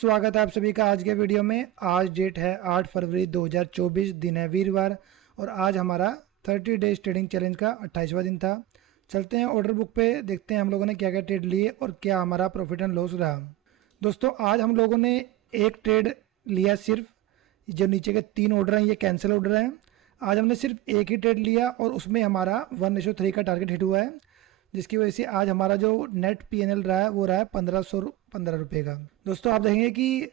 स्वागत है आप सभी का आज के वीडियो में। आज डेट है 8 फरवरी 2024, दिन है वीरवार और आज हमारा 30 डेज ट्रेडिंग चैलेंज का 28वां दिन था। चलते हैं ऑर्डर बुक पे, देखते हैं हम लोगों ने क्या क्या ट्रेड लिए और क्या हमारा प्रॉफिट एंड लॉस रहा। दोस्तों आज हम लोगों ने एक ट्रेड लिया, सिर्फ जो नीचे के 3 ऑर्डर हैं ये कैंसिल ऑर्डर हैं। आज हमने सिर्फ एक ही ट्रेड लिया और उसमें हमारा 1:3 का टारगेट हिट हुआ है, जिसकी वजह से आज हमारा जो नेट पीएनएल रहा है वो रहा है 1515 रुपये का। दोस्तों आप देखेंगे कि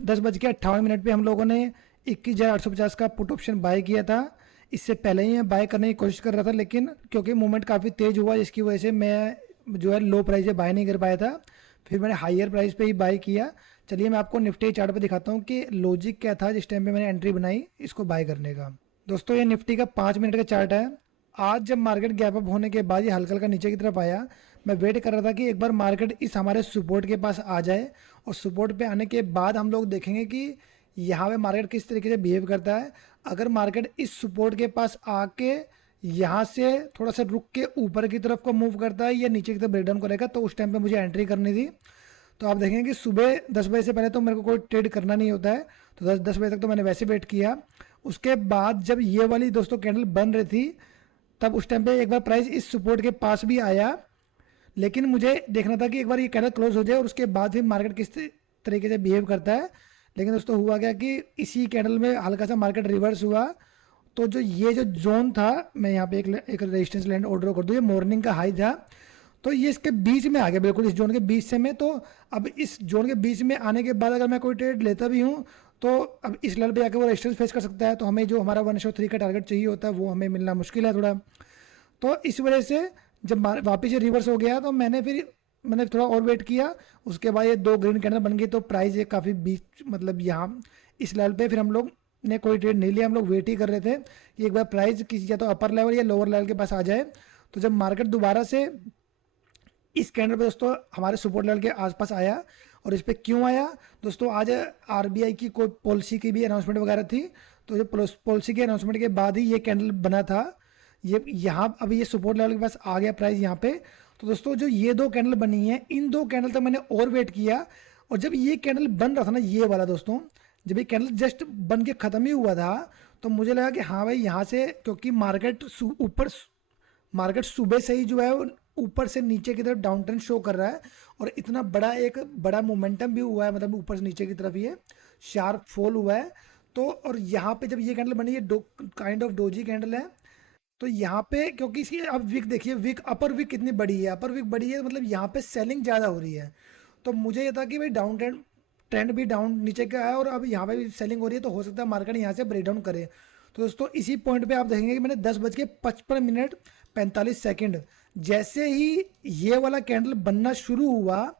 10:58 पे हम लोगों ने 21,850 का पुट ऑप्शन बाय किया था। इससे पहले ही मैं बाय करने की कोशिश कर रहा था, लेकिन क्योंकि मूवमेंट काफ़ी तेज़ हुआ जिसकी वजह से मैं जो है लो प्राइस पे बाय नहीं कर पाया था। फिर मैंने हायर प्राइस पे ही बाय किया। चलिए मैं आपको निफ्टी चार्ट पे दिखाता हूँ कि लॉजिक क्या था जिस टाइम पे मैंने एंट्री बनाई इसको बाय करने का। दोस्तों ये निफ्टी का 5 मिनट का चार्ट है। आज जब मार्केट गैप अप होने के बाद ये हल्का हल्का नीचे की तरफ आया, मैं वेट कर रहा था कि एक बार मार्केट इस हमारे सपोर्ट के पास आ जाए और सपोर्ट पे आने के बाद हम लोग देखेंगे कि यहाँ पे मार्केट किस तरीके से बिहेव करता है। अगर मार्केट इस सपोर्ट के पास आके यहाँ से थोड़ा सा रुक के ऊपर की तरफ को मूव करता है या नीचे की तरफ ब्रेकडाउन करेगा तो उस टाइम पे मुझे एंट्री करनी थी। तो आप देखेंगे कि सुबह 10 बजे से पहले तो मेरे को कोई ट्रेड करना नहीं होता है, तो 10 बजे तक तो मैंने वैसे वेट किया। उसके बाद जब ये वाली दोस्तों कैंडल बन रही थी तब उस टाइम पे एक बार प्राइस इस सपोर्ट के पास भी आया, लेकिन मुझे देखना था कि एक बार ये कैंडल क्लोज हो जाए और उसके बाद फिर मार्केट किस तरीके से बिहेव करता है। लेकिन दोस्तों हुआ क्या कि इसी कैंडल में हल्का सा मार्केट रिवर्स हुआ। तो जो ये जो जोन था, मैं यहाँ पे एक रेजिस्टेंस लैंड ऑर्डर कर दूँ, ये मॉर्निंग का हाई था तो ये इसके बीच में आ गया, बिल्कुल इस जोन के बीच से। मैं तो अब इस जोन के बीच में आने के बाद अगर मैं कोई ट्रेड लेता भी हूँ तो अब इस लेवल पे आके वो रेजिस्टेंस फेस कर सकता है, तो हमें जो हमारा 1:3 का टारगेट चाहिए होता है वो हमें मिलना मुश्किल है थोड़ा। तो इस वजह से जब वापस ये रिवर्स हो गया तो मैंने थोड़ा और वेट किया। उसके बाद ये 2 ग्रीन कैंडल बन गई तो प्राइस ये काफ़ी बीच मतलब यहाँ इस लेवल पे फिर हम लोग ने कोई ट्रेड नहीं लिया। हम लोग वेट ही कर रहे थे कि एक बार प्राइस किसी या तो अपर लेवल या लोअर लेवल के पास आ जाए। तो जब मार्केट दोबारा से इस कैंडल पे दोस्तों हमारे सपोर्ट लेवल के आसपास आया, और इस पर क्यों आया दोस्तों, आज आरबीआई की कोई पॉलिसी की भी अनाउंसमेंट वगैरह थी। तो जो पॉलिसी के अनाउंसमेंट के बाद ही ये कैंडल बना था। ये यहाँ अभी ये सपोर्ट लेवल के पास आ गया प्राइस यहाँ पे। तो दोस्तों जो ये 2 कैंडल बनी है, इन 2 कैंडल तक मैंने और वेट किया। और जब ये कैंडल बन रहा था ना, ये वाला दोस्तों, जब ये कैंडल जस्ट बन के ख़त्म ही हुआ था तो मुझे लगा कि हाँ भाई यहाँ से, क्योंकि मार्केट सुबह से ही जो है ऊपर से नीचे की तरफ डाउन ट्रेंड शो कर रहा है और इतना एक बड़ा मोमेंटम भी हुआ है, मतलब ऊपर से नीचे की तरफ ये शार्प फॉल हुआ है। तो और यहाँ पे जब ये कैंडल बनी है काइंड ऑफ डोजी कैंडल है, तो यहाँ पे क्योंकि इसकी अब विक देखिए, अपर विक कितनी बड़ी है, अपर विक बड़ी है मतलब यहाँ पे सेलिंग ज़्यादा हो रही है। तो मुझे ये था कि भाई डाउन ट्रेंड भी डाउन नीचे का है और अब यहाँ पे भी सेलिंग हो रही है, तो हो सकता है मार्केट यहाँ से ब्रेकडाउन करे। तो दोस्तों इसी पॉइंट पे आप देखेंगे कि मैंने 10:55 जैसे ही ये वाला कैंडल बनना शुरू हुआ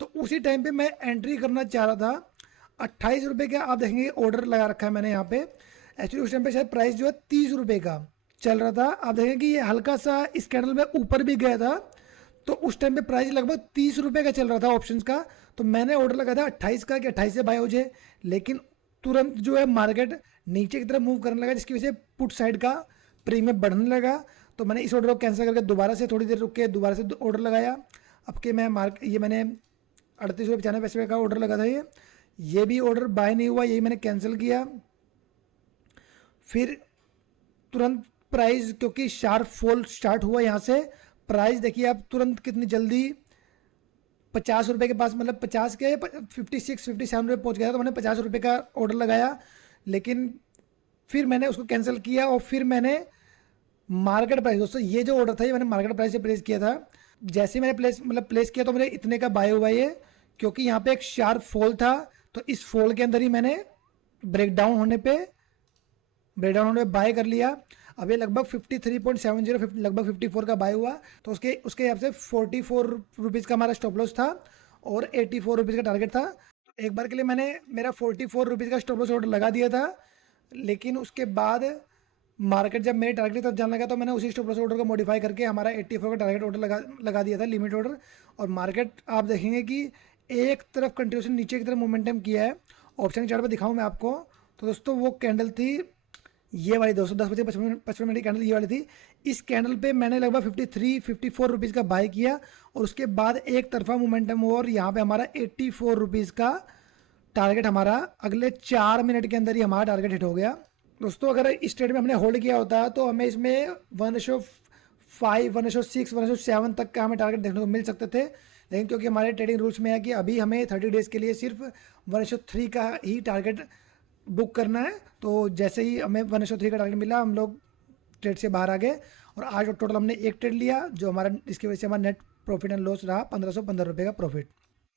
तो उसी टाइम पे मैं एंट्री करना चाह रहा था। 28 रुपये का आप देखेंगे ऑर्डर लगा रखा है मैंने यहाँ पे। एक्चुअली उस टाइम पे शायद प्राइस जो है 30 रुपये का चल रहा था। आप देखेंगे कि ये हल्का सा इस कैंडल में ऊपर भी गया था, तो उस टाइम पे प्राइस लगभग 30 रुपये का चल रहा था ऑप्शंस का। तो मैंने ऑर्डर लगाया था 28 का कि 28 से बाय हो जाए, लेकिन तुरंत जो है मार्केट नीचे की तरफ मूव करने लगा जिसकी वजह से पुट साइड का प्रीमियम बढ़ने लगा। तो मैंने इस ऑर्डर को कैंसिल करके दोबारा से थोड़ी देर रुक के दोबारा से ऑर्डर लगाया। अब के मैं ये मैंने 38.95 का ऑर्डर लगा था, ये भी ऑर्डर बाय नहीं हुआ, यही मैंने कैंसिल किया। फिर तुरंत प्राइस क्योंकि शार्प फॉल स्टार्ट हुआ यहाँ से, प्राइस देखिए आप तुरंत कितनी जल्दी 50 रुपये के पास, मतलब 50 के 57 रुपये पहुँच गया। तो मैंने 50 रुपये का ऑर्डर लगाया, लेकिन फिर मैंने उसको कैंसिल किया और फिर मैंने मार्केट प्राइस, दोस्तों ये जो ऑर्डर था ये मैंने मार्केट प्राइस से प्लेस किया था। जैसे ही मैंने प्लेस किया तो मेरे इतने का बाय हुआ ये, क्योंकि यहाँ पे एक शार्प फॉल था। तो इस फॉल के अंदर ही मैंने ब्रेकडाउन होने पे बाय कर लिया। अब ये लगभग 53.70 लगभग 54 का बाय हुआ। तो उसके हिसाब से 44 रुपीज़ का हमारा स्टॉप लॉस था और 84 रुपीज़ का टारगेट था। तो एक बार के लिए मैंने मेरा 44 रुपीज़ का स्टॉप लॉस ऑर्डर लगा दिया था, लेकिन उसके बाद मार्केट जब मेरे टारगेट की तरफ जाने लगा तो मैंने उसी स्टॉप लॉस ऑर्डर को मॉडिफाई करके हमारा 84 का टारगेट ऑर्डर लगा दिया था, लिमिट ऑर्डर। और मार्केट आप देखेंगे कि एक तरफ कंटिन्यूशन नीचे की तरफ मोमेंटम किया है। ऑप्शन चार्ट पर दिखाऊं मैं आपको, तो दोस्तों वो कैंडल थी ये वाली, 10:55 मिनट की कैंडल ये वाली थी। इस कैंडल पे मैंने लगभग 54 रुपीज़ का बाय किया और उसके बाद एक तरफा मोमेंटम हुआ और यहाँ पे हमारा 84 रुपीज़ का टारगेट हमारा अगले 4 मिनट के अंदर ही हमारा टारगेट हिट हो गया। दोस्तों अगर इस ट्रेड में हमने होल्ड किया होता तो हमें इसमें 1:5, 1:6, 1:7 तक का हमें टारगेट देखने को मिल सकते थे, लेकिन क्योंकि हमारे ट्रेडिंग रूल्स में है कि अभी हमें 30 डेज़ के लिए सिर्फ 1:3 का ही टारगेट बुक करना है, तो जैसे ही हमें 1:3 का टारगेट मिला हम लोग ट्रेड से बाहर आ गए। और आज टोटल हमने एक ट्रेड लिया, जो हमारा इसकी वजह से हमारा नेट प्रॉफिट एंड लॉस रहा 1515 रुपये का प्रॉफिट।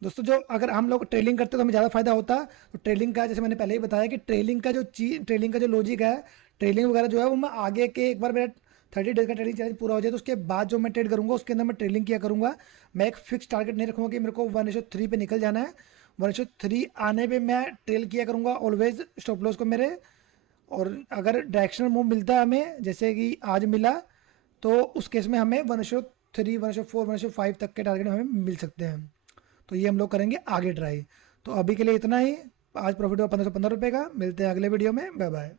दोस्तों जो अगर हम लोग ट्रेलिंग करते तो हमें ज़्यादा फायदा होता। तो ट्रेलिंग का जैसे मैंने पहले ही बताया कि ट्रेलिंग का जो लॉजिक है, ट्रेलिंग वगैरह जो है वो मैं आगे के एक बार मेरा 30 डेज का ट्रेडिंग चैलेंज पूरा हो जाए तो उसके बाद जो मैं ट्रेड करूँगा उसके अंदर मैं ट्रेलिंग किया करूँगा। मैं एक फिक्स टारगेट नहीं रखूँगा कि मेरे को 1:3 पे निकल जाना है। 1:3 आने पे मैं ट्रेल किया करूँगा ऑलवेज स्टॉप लॉस को मेरे। और अगर डायरेक्शनल मूव मिलता है हमें, जैसे कि आज मिला, तो उस केस में हमें 1:3, 1:4, 1:5 तक के टारगेट हमें मिल सकते हैं। तो ये हम लोग करेंगे आगे ट्राई। तो अभी के लिए इतना ही। आज प्रॉफिट हुआ 1515 रुपये का। मिलते हैं अगले वीडियो में। Bye bye.